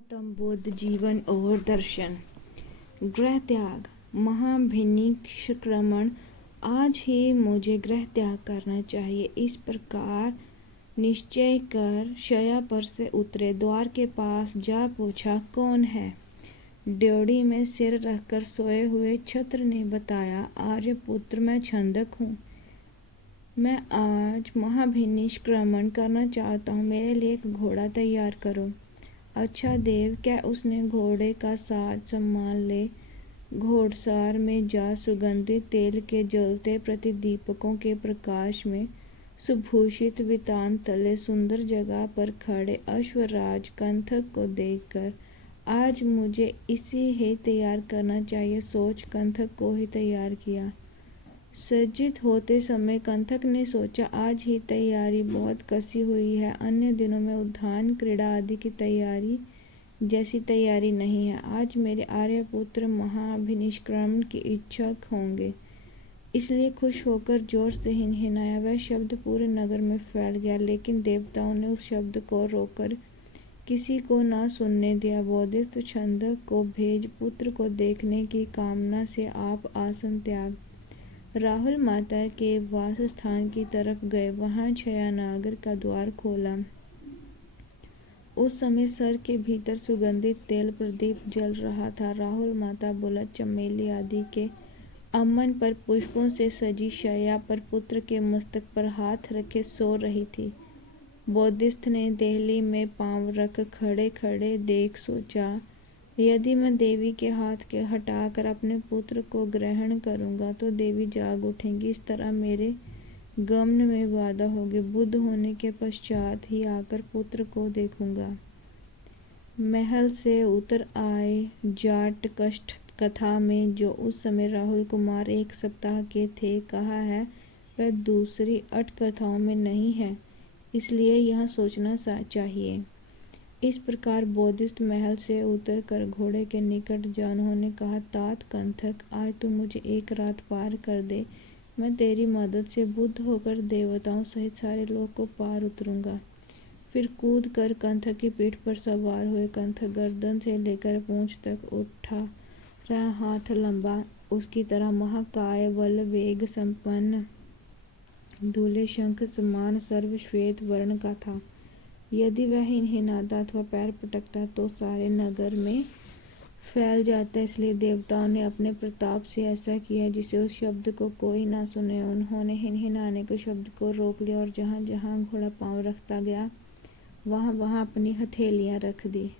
गौतम बुद्ध जीवन और दर्शन। गृह त्याग। महाभिनिष्क्रमण। आज ही मुझे गृह त्याग करना चाहिए। इस प्रकार निश्चय कर शया पर से उतरे। द्वार के पास जा पूछा, कौन है? ड्योढ़ी में सिर रखकर सोए हुए छत्र ने बताया, आर्यपुत्र, मैं छंदक हूँ। मैं आज महाभिनिष्क्रमण करना चाहता हूँ। मेरे लिए एक घोड़ा तैयार करो। अच्छा देव, क्या? उसने घोड़े का साज संभाल ले। घोड़सार में जा सुगंधित तेल के जलते प्रतिदीपकों के प्रकाश में सुभूषित वितान तले सुंदर जगह पर खड़े अश्वराज कंथक को देखकर आज मुझे इसे ही तैयार करना चाहिए सोच कंथक को ही तैयार किया। सज्जित होते समय कंथक ने सोचा, आज ही तैयारी बहुत कसी हुई है। अन्य दिनों में उद्यान क्रीड़ा आदि की तैयारी जैसी तैयारी नहीं है। आज मेरे आर्यपुत्र महाभिनिष्क्रमण की इच्छुक होंगे। इसलिए खुश होकर जोर से हिनहिनाया। वह शब्द पूरे नगर में फैल गया, लेकिन देवताओं ने उस शब्द को रोककर किसी को ना सुनने दिया। बोधिस्थ छंदक को भेज पुत्र को देखने की कामना से आप आसन त्याग राहुल माता के वास स्थान की तरफ गए। वहां शयनागार का द्वार खोला। उस समय सर के भीतर सुगंधित तेल प्रदीप जल रहा था। राहुल माता बुलंद चमेली आदि के अमन पर पुष्पों से सजी शैया पर पुत्र के मस्तक पर हाथ रखे सो रही थी। बोधिस्थ ने देहली में पांव रख खड़े खड़े देख सोचा, यदि मैं देवी के हाथ के हटाकर अपने पुत्र को ग्रहण करूंगा तो देवी जाग उठेंगी। इस तरह मेरे गमन में बाधा होगी। बुद्ध होने के पश्चात ही आकर पुत्र को देखूंगा। महल से उतर आए। जाट कष्ट कथा में जो उस समय राहुल कुमार 1 सप्ताह के थे कहा है, वह दूसरी 8 कथाओं में नहीं है। इसलिए यह सोचना चाहिए। इस प्रकार बोधिस्थ महल से उतर कर घोड़े के निकट जा उन्होंने कहा, तात कंथक, आज तू मुझे 1 रात पार कर दे। मैं तेरी मदद से बुद्ध होकर देवताओं सहित सारे लोक को पार उतरूंगा। फिर कूद कर कंथक की पीठ पर सवार हुए। कंथक गर्दन से लेकर पूंछ तक उठा रहा, हाथ लंबा, उसकी तरह महाकाय बल वेग संपन्न, धूले शंख समान सर्व श्वेत वर्ण का था। यदि वह हिनहिनाता अथवा पैर पटकता तो सारे नगर में फैल जाता। इसलिए देवताओं ने अपने प्रताप से ऐसा किया जिसे उस शब्द को कोई ना सुने। उन्होंने हिनहिनाने के शब्द को रोक लिया और जहाँ जहाँ घोड़ा पांव रखता गया वहाँ वहाँ अपनी हथेलियाँ रख दी।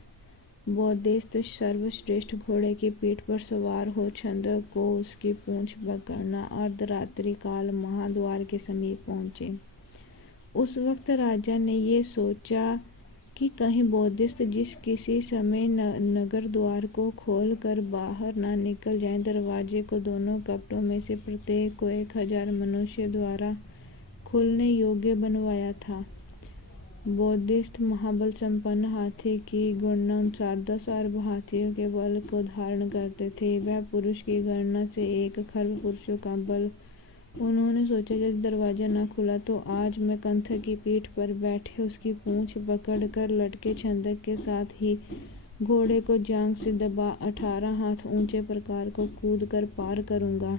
बोधिस्थ सर्वश्रेष्ठ घोड़े की पीठ पर सवार हो छंदक को उसकी पूंछ पकड़ना अर्धरात्रि काल महाद्वार के समीप पहुँचे। उस वक्त राजा ने ये सोचा कि कहीं बोधिस्थ जिस किसी समय नगर द्वार को खोल कर बाहर ना निकल जाए। दरवाजे को दोनों कपटों में से प्रत्येक को 1000 मनुष्य द्वारा खोलने योग्य बनवाया था। बोधिस्थ महाबल संपन्न हाथी की गणना अनुसार 10 अरब हाथियों के बल को धारण करते थे। वह पुरुष की गणना से 1 खर्ब पुरुषों का बल। उन्होंने सोचा, यदि दरवाजा न खुला तो आज मैं कंथक की पीठ पर बैठे उसकी पूंछ पकड़कर लटके छंदक के साथ ही घोड़े को जांग से दबा 18 हाथ ऊंचे प्रकार को कूद कर पार करूंगा।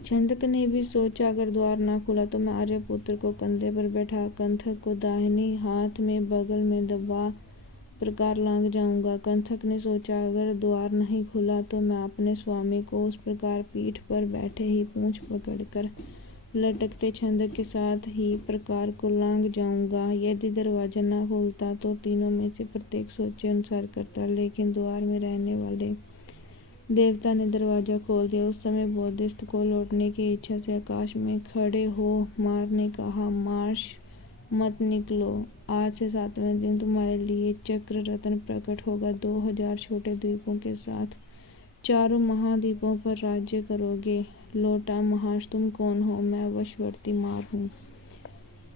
छंदक ने भी सोचा, अगर द्वार न खुला तो मैं आर्यपुत्र को कंधे पर बैठा कंथक को दाहिनी हाथ में बगल में दबा प्रकार लांग जाऊंगा। कंथक ने सोचा, अगर द्वार नहीं खुला तो मैं अपने स्वामी को उस प्रकार पीठ पर बैठे ही पूंछ पकड़कर लटकते छंदक के साथ ही प्रकार को लांग जाऊंगा। यदि दरवाजा न खुलता तो तीनों में से प्रत्येक सोचे अनुसार करता। लेकिन द्वार में रहने वाले देवता ने दरवाजा खोल दिया। उस समय बोधिस्थ को लौटने की इच्छा से आकाश में खड़े हो मार ने कहा, मार्श मत निकलो। आज से 7वें दिन तुम्हारे लिए चक्र रत्न प्रकट होगा। 2000 छोटे द्वीपों के साथ 4 महाद्वीपों पर राज्य करोगे। लोटा महाश, तुम कौन हो? मैं वशवर्ती मार हूँ।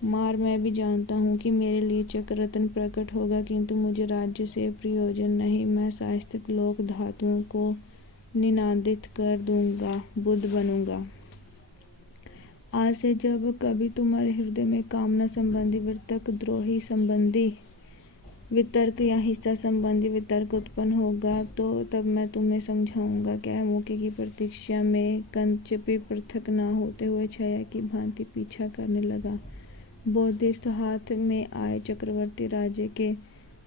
मार, मैं भी जानता हूँ कि मेरे लिए चक्र रत्न प्रकट होगा, किंतु मुझे राज्य से प्रयोजन नहीं। मैं शास्त्रिक लोक धातुओं को निनादित कर दूंगा, बुद्ध बनूंगा। आज से जब कभी तुम्हारे हृदय में कामना संबंधी, वर्तक द्रोही संबंधी वितर्क या हिस्सा संबंधी वितर्क उत्पन्न होगा तो तब मैं तुम्हें समझाऊंगा। कह मौके की प्रतीक्षा में कंचपी पृथक न होते हुए छाया की भांति पीछा करने लगा। बोधिस्थ हाथ में आए चक्रवर्ती राज्य के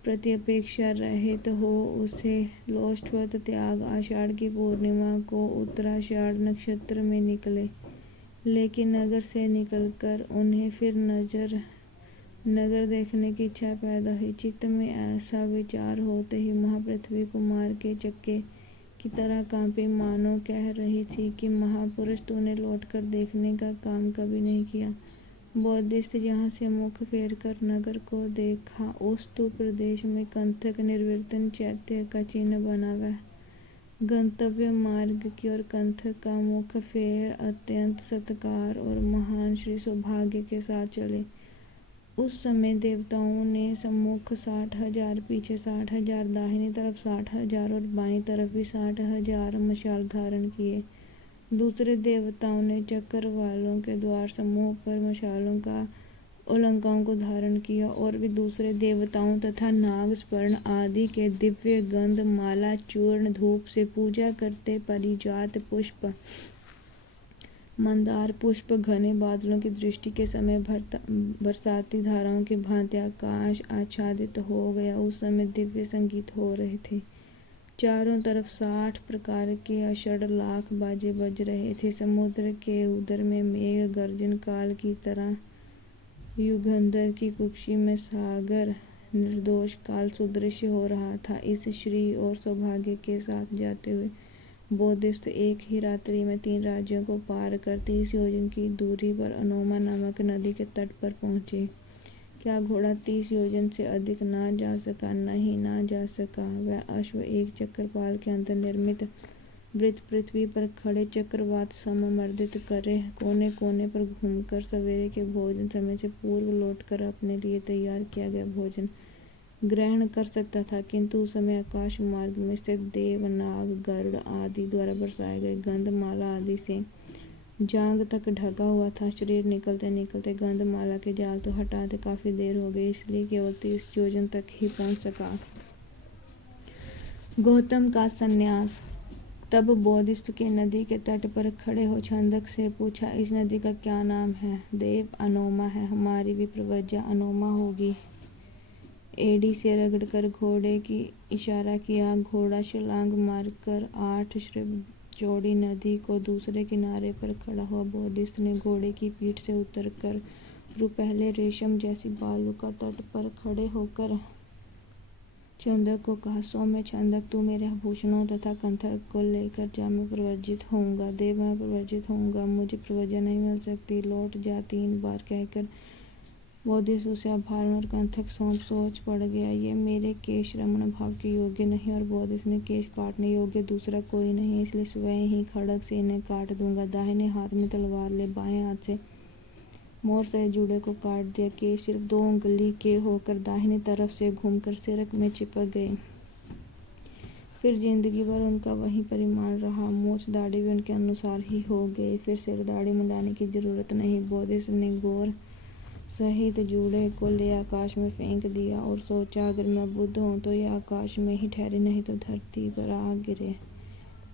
प्रति अपेक्षा रहित हो उसे लोष्टवत त्याग आषाढ़ की पूर्णिमा को उत्तराषाढ़ नक्षत्र में निकले। लेकिन नगर से निकलकर उन्हें फिर नगर देखने की इच्छा पैदा हुई। चित्त में ऐसा विचार होते ही महापृथ्वी कुमार के चक्के की तरह कांपी, मानो कह रही थी कि महापुरुष तूने लौटकर देखने का काम कभी नहीं किया। बोधिस्थ जहाँ से मुख फेर कर नगर को देखा, उस स्तूप प्रदेश में कंथक निर्वर्तन चैत्य का चिन्ह बना। वह गंतव्य मार्ग की ओर कंथक का मुख फेर अत्यंत सत्कार और महान श्री सौभाग्य के साथ चले। उस समय देवताओं ने सम्मुख 60,000, पीछे 60,000, दाहिनी तरफ 60,000 और बाईं तरफ भी 60,000 मशाल धारण किए। दूसरे देवताओं ने चक्र वालों के द्वार समूह पर मशालों का उलंकाओं को धारण किया और भी दूसरे देवताओं तथा नाग स्वर्ण आदि के दिव्य गंध माला चूर्ण धूप से पूजा करते परिजात पुष्प, मंदार पुष्प घने बादलों की दृष्टि के समय बरसाती धाराओं की भांति आकाश आच्छादित हो गया। उस समय दिव्य संगीत हो रहे थे। चारों तरफ 60 प्रकार के अषड लाख बाजे बज रहे थे। समुद्र के उदर में मेघ गर्जन काल की तरह युगंधर की कुक्षी में सागर निर्दोष काल सुदृश्य हो रहा था। इस श्री और सौभाग्य के साथ जाते हुए बोधिस्थ एक ही रात्रि में 3 राज्यों को पार कर 30 योजन की दूरी पर अनोमा नामक नदी के तट पर पहुंचे। क्या घोड़ा 30 योजन से अधिक ना जा सका? नहीं, ना जा सका। वह अश्व एक चक्रपाल के अंदर निर्मित वृत्त पृथ्वी पर खड़े चक्रवात सममर्दित करे कोने कोने पर घूमकर सवेरे के भोजन समय से पूर्व लौटकर अपने लिए तैयार किया गया भोजन ग्रहण कर सकता था। किंतु उस समय आकाश मार्ग में स्थित देव, नाग, गरुड़ आदि द्वारा बरसाए गए गंधमाला आदि से जांग तक ढका हुआ था। शरीर निकलते निकलते गंधमाला के जाल तो हटाते काफी देर हो गई, इसलिए केवल 30 योजन तक ही पहुंच सका। गौतम का संन्यास। तब बोधिस्थ के नदी के तट पर खड़े हो छंदक से पूछा, इस नदी का क्या नाम है? देव, अनोमा है। हमारी भी प्रवज्ञा अनोमा होगी। एड़ी से रगड़कर घोड़े की इशारा किया। घोड़ा छलांग मारकर 8 श्रृंग चौड़ी नदी को दूसरे किनारे पर खड़ा हुआ। बोधिस्थ ने घोड़े की पीठ से उतरकर रुपहले रेशम जैसी बालू का तट पर खड़े होकर छंदक को कहा, सौम्य छंदक, तू मेरे आभूषणों तथा कंठक को लेकर जा, मैं प्रवज्जित होऊंगा। देव, मैं प्रवज्जित होऊंगा, मुझे प्रवज्ञा नहीं मिल सकती, लौट जा, 3 बार कहकर बोधिस्थ उसे आभरण और कंठक सौंप सोच पड़ गया। ये मेरे केश रमण भाव के योग्य नहीं और बोधिस्थ ने केश काटने योग्य दूसरा कोई नहीं, इसलिए स्वयं ही खड्ग से इन्हें काट दूंगा। दाहिने हाथ में तलवार ले बाएं हाथ से मोर सहित जूड़े को काट दिया। केश सिर्फ 2 उंगली के होकर दाहिनी तरफ से घूमकर सिरक में चिपक गए। फिर जिंदगी भर उनका वही परिमाण रहा। मूछ दाढ़ी भी उनके अनुसार ही हो गई। फिर सिर दाढ़ी मुंडाने की जरूरत नहीं। बोधिस्थ ने गोर सहित जूड़े को ले आकाश में फेंक दिया और सोचा, अगर मैं बुद्ध हूँ तो यह आकाश में ही ठहरे, नहीं तो धरती पर आ गिरे।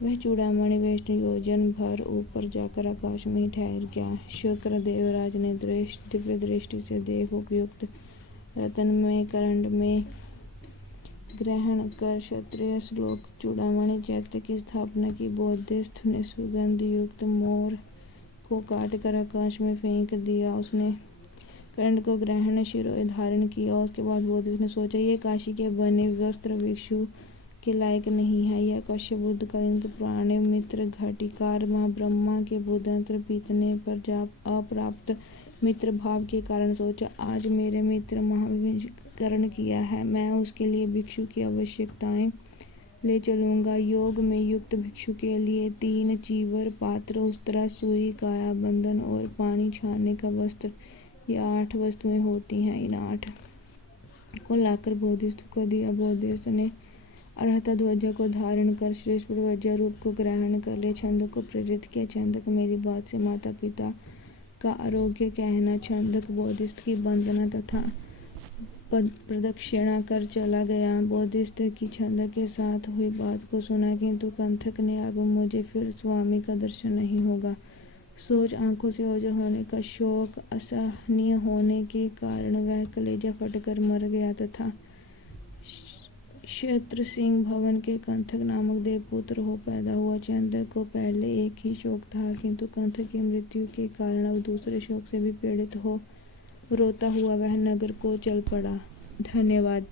वह चूड़ामणि वेष्ट योजन भर ऊपर जाकर आकाश में ही ठहर गया। शुक्र देवराज ने दिव्य दृष्टि से देख उपयुक्त रत्न में करंड में ग्रहण कर क्षत्रिय श्लोक चूड़ामणि चैत्य की स्थापना की। बोधिस्थ ने सुगंध युक्त मोर को काट कर आकाश में फेंक दिया। उसने करंड को ग्रहण शिरोए धारण किया। उसके बाद बोधिस्थ ने सोचा, ये काशी के बने वस्त्र भिक्षु के लायक नहीं है। यह कश्यप बुद्ध कालीन के पुराने मित्र घटिकार महाब्रह्मा के बुद्धंत्र बीतने पर जाप अप्राप्त मित्र भाव के कारण सोचा, आज मेरे मित्र महाविकरण किया है, मैं उसके लिए भिक्षु की आवश्यकताएं ले चलूंगा। योग में युक्त भिक्षु के लिए 3 चीवर, पात्र, उस्तरा, सुई, काया बंधन और पानी छानने का वस्त्र, ये 8 वस्तुएं होती हैं। इन 8 को लाकर बोधिस्थ को दिया। बोधिस्थ ने अर्हता ध्वजा को धारण कर श्रेष्ठ प्रवज्ञा रूप को ग्रहण कर ले छंदक को प्रेरित किया। छंदक, मेरी बात से माता पिता का आरोग्य कहना। छंदक बोधिस्थ की वंदना तथा प्रदक्षिणा कर चला गया। बोधिस्थ की छंद के साथ हुई बात को सुना, किंतु कंथक ने अब मुझे फिर स्वामी का दर्शन नहीं होगा। सोच आंखों से ओझल होने का शोक असहनीय होने के कारण वह कलेजा फटकर मर गया तथा क्षत्र सिंह भवन के कंथक नामक देवपुत्र हो पैदा हुआ। चंद को पहले एक ही शोक था, किंतु कंथक की मृत्यु के कारण अब दूसरे शोक से भी पीड़ित हो रोता हुआ वह नगर को चल पड़ा। धन्यवाद।